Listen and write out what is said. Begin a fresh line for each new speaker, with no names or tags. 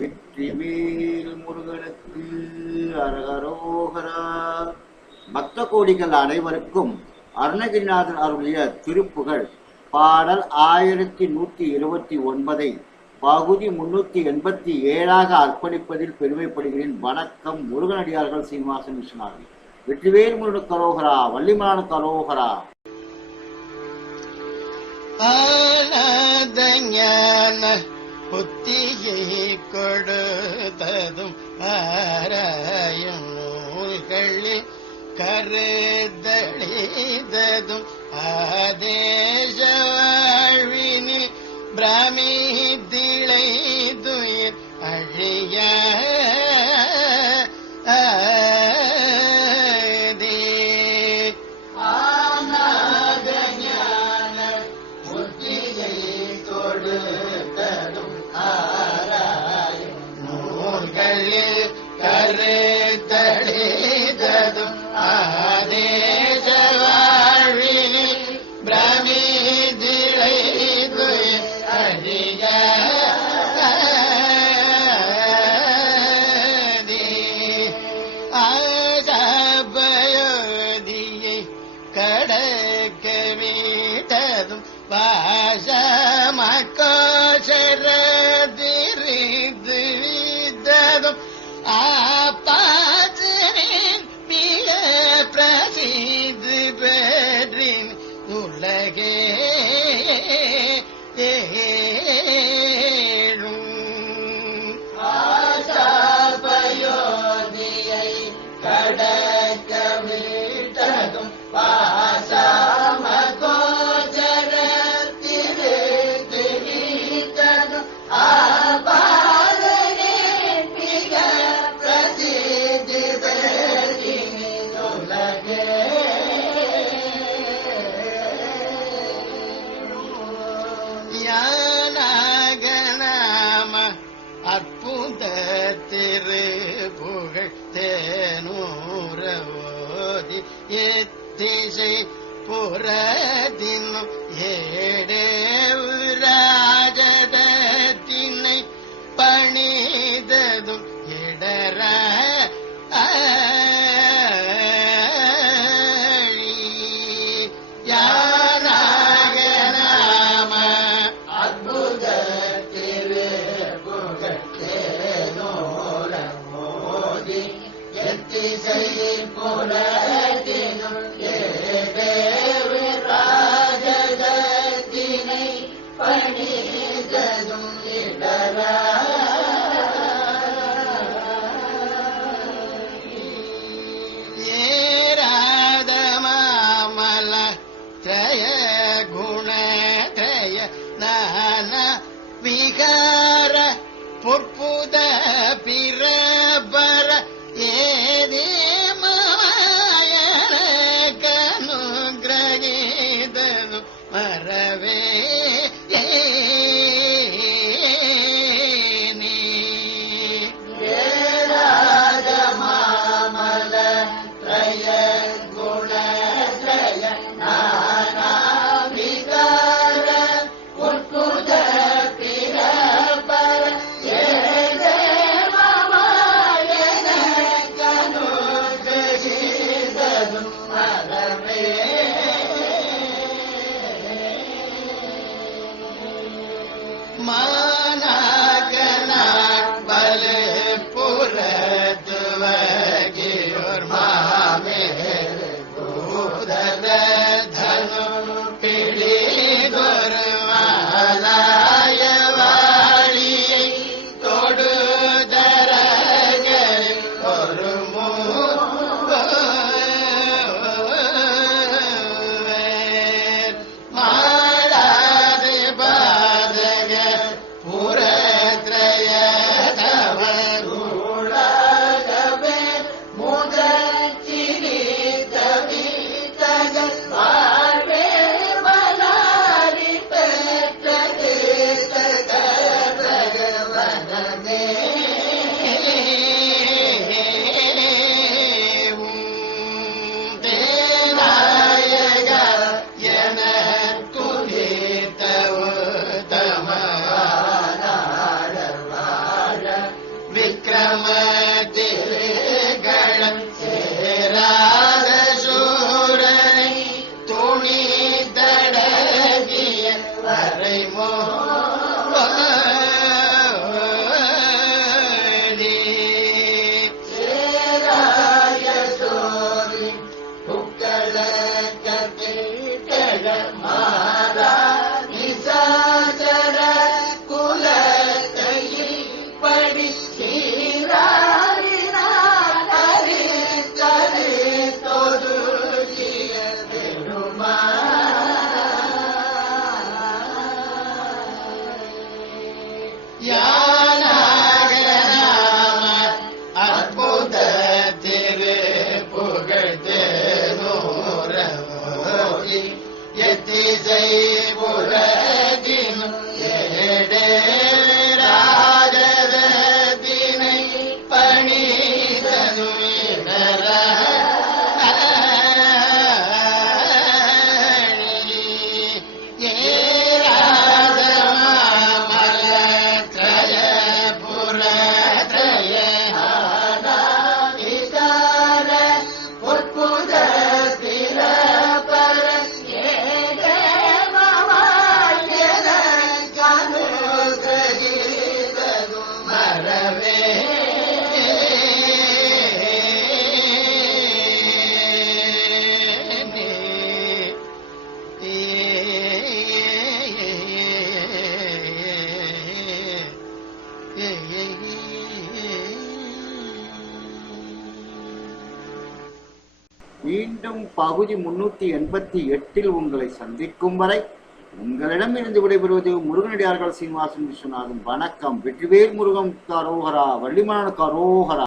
வெற்றிவேல் முருகனுக்கு அரகரோகரா. பக்த கோடிகள் அனைவருக்கும் அருணகிரிநாதர் அருளிய திருப்புகழ். பாடல் ஆயிரத்தி நூற்றி இருபத்தி ஒன்பதை பகுதி முன்னூற்றி எண்பத்தி ஏழாக அர்ப்பணிப்பதில் பெருமைப்படுகிறேன். வணக்கம் முருகனடியார்கள் சீனிவாசன் விஸ்வநாதன். வெற்றிவேல் முருகனு கரோகரா வள்ளிமலான கரோகரா
ஆனாத புத்தியை கொடு. देशे पूरा दिन
மீண்டும் பகுதி முன்னூத்தி எண்பத்தி எட்டில் உங்களை சந்திக்கும் வரை உங்களிடமிருந்து விடைபெறுவது முருகனடியார்கள் சீனிவாசன் விஸ்வநாதன். வணக்கம். வெற்றிவேல் முருகன் கரோகரா வள்ளிமலன் கரோகரா.